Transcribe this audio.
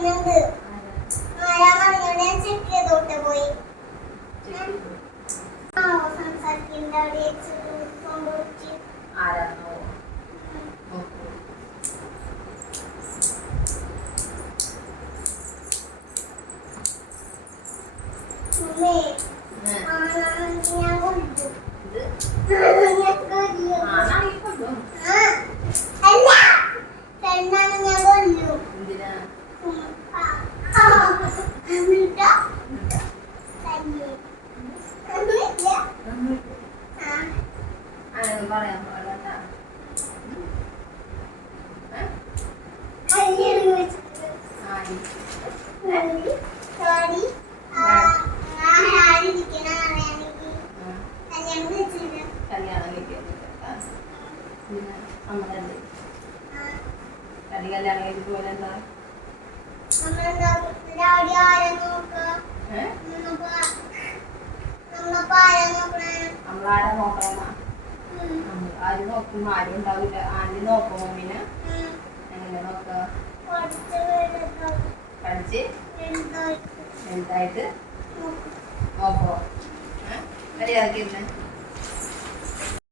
പറഞ്ഞത് ആരാ പറഞ്ഞോണ്ട് ഞാൻ ചെക്ക് ചെയ്തോട്ടെ പോയി? സംസാരിക്കണ്ട അവിടെ കൊണ്ടുപോയി ആരാണോ ഞാൻ കൊണ്ടു ഞാൻ കഴിക്കുന്നില്ല പിന്നെ നമ്മളല്ലേ ആ കടി കല്യാണം കഴിച്ച് പോലെ എന്താ? ആരെ നോക്കണേ. ആരും നോക്കും ആരും ഉണ്ടാവില്ല. ആരും നോക്കും മമ്മീനെ ഉം. എങ്ങനെ നോക്കുക? എന്തായിട്ട് വലുതായിട്ട്. നോക്കും ഏ? കല്യാണക്കിരുന്ന്